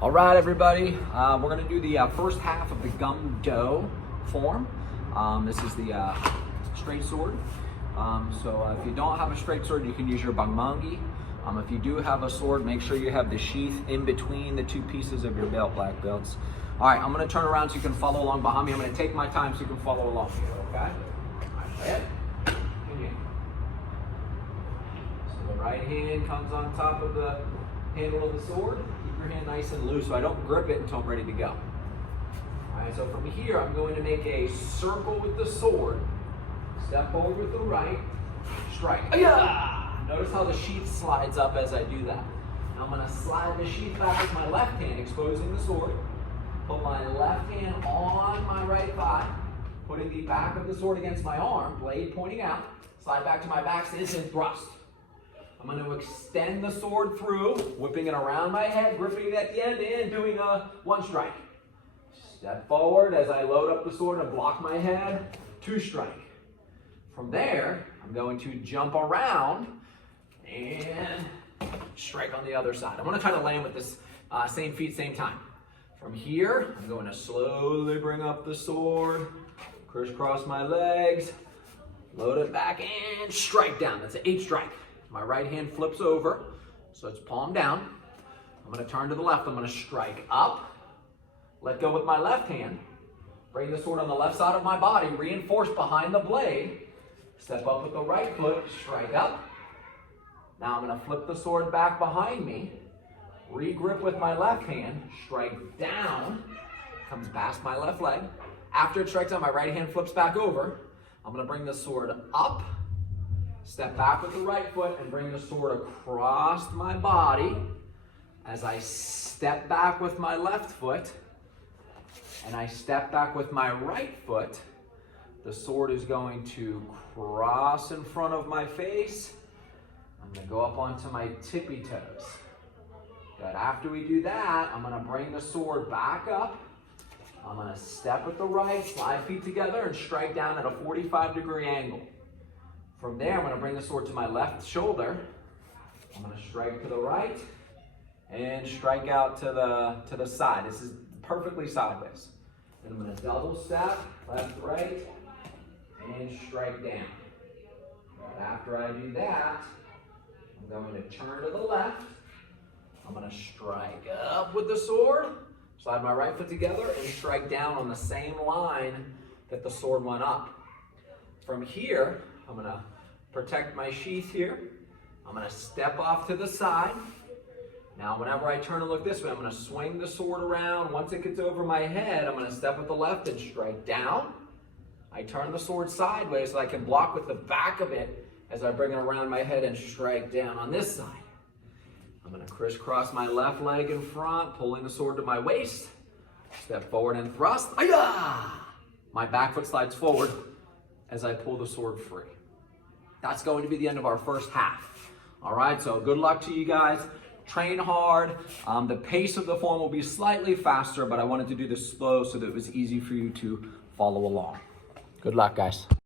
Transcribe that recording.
All right, everybody, we're gonna do the first half of the gum do form. This is the straight sword. If you don't have a straight sword, you can use your bangmangi. If you do have a sword, make sure you have the sheath in between the two pieces of your belt, black belts. All right, I'm gonna turn around so you can follow along behind me. I'm gonna take my time so you can follow along here, okay? All right, ahead. Continue. So the right hand comes on top of the handle of the sword. Keep your hand nice and loose so I don't grip it until I'm ready to go. All right, so from here, I'm going to make a circle with the sword. Step forward with the right, strike. Ay-ya! Notice how the sheath slides up as I do that. Now I'm gonna slide the sheath back with my left hand, exposing the sword. Put my left hand on my right thigh, putting the back of the sword against my arm, blade pointing out. Slide back to my back stance and thrust. I'm going to extend the sword through, whipping it around my head, gripping it at the end, and doing a one strike. Step forward as I load up the sword and block my head, two strike. From there, I'm going to jump around and strike on the other side. I'm going to try to land with this same feet, same time. From here, I'm going to slowly bring up the sword, crisscross my legs, load it back, and strike down. That's an 8 strike. My right hand flips over, so it's palm down. I'm gonna turn to the left. I'm gonna strike up, let go with my left hand, bring the sword on the left side of my body, reinforce behind the blade, step up with the right foot, strike up. Now I'm gonna flip the sword back behind me, re-grip with my left hand, strike down, comes past my left leg. After it strikes out, my right hand flips back over. I'm gonna bring the sword up, step back with the right foot and bring the sword across my body. As I step back with my left foot and I step back with my right foot, the sword is going to cross in front of my face. I'm gonna go up onto my tippy toes. Good. After we do that, I'm gonna bring the sword back up. I'm gonna step with the right, slide feet together and strike down at a 45-degree angle. From there, I'm going to bring the sword to my left shoulder. I'm going to strike to the right and strike out to the side. This is perfectly sideways. Then I'm going to double step, left, right, and strike down. After I do that, I'm going to turn to the left. I'm going to strike up with the sword, slide my right foot together, and strike down on the same line that the sword went up. From here, I'm gonna protect my sheath here. I'm gonna step off to the side. Now, whenever I turn and look this way, I'm gonna swing the sword around. Once it gets over my head, I'm gonna step with the left and strike down. I turn the sword sideways so I can block with the back of it as I bring it around my head and strike down on this side. I'm gonna crisscross my left leg in front, pulling the sword to my waist. Step forward and thrust. Ay-ya! My back foot slides forward as I pull the sword free. That's going to be the end of our first half. All right, so good luck to you guys. Train hard. The pace of the form will be slightly faster, but I wanted to do this slow so that it was easy for you to follow along. Good luck, guys.